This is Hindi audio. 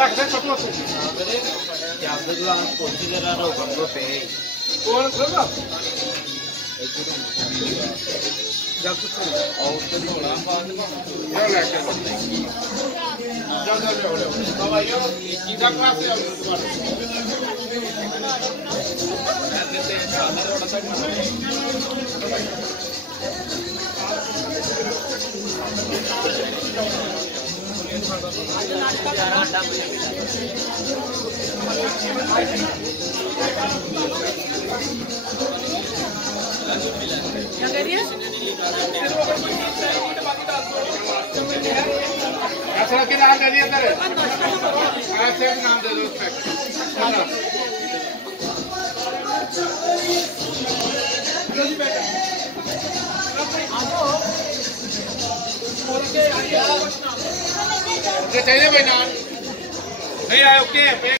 रख दे छोटू से क्या बदला कोची करा रहा हूँ हमको पे कौन करना जब कुछ और तो थोड़ा बात क्या लेके जा बाबा यो किधर क्लास से तुम्हारे ऐसे सामने थोड़ा सा क्या कह रही है? ऐसा के नाम दे दिया तेरे ऐसे नाम दे दो उसमें चाहिए भाई नाम नहीं आए ओके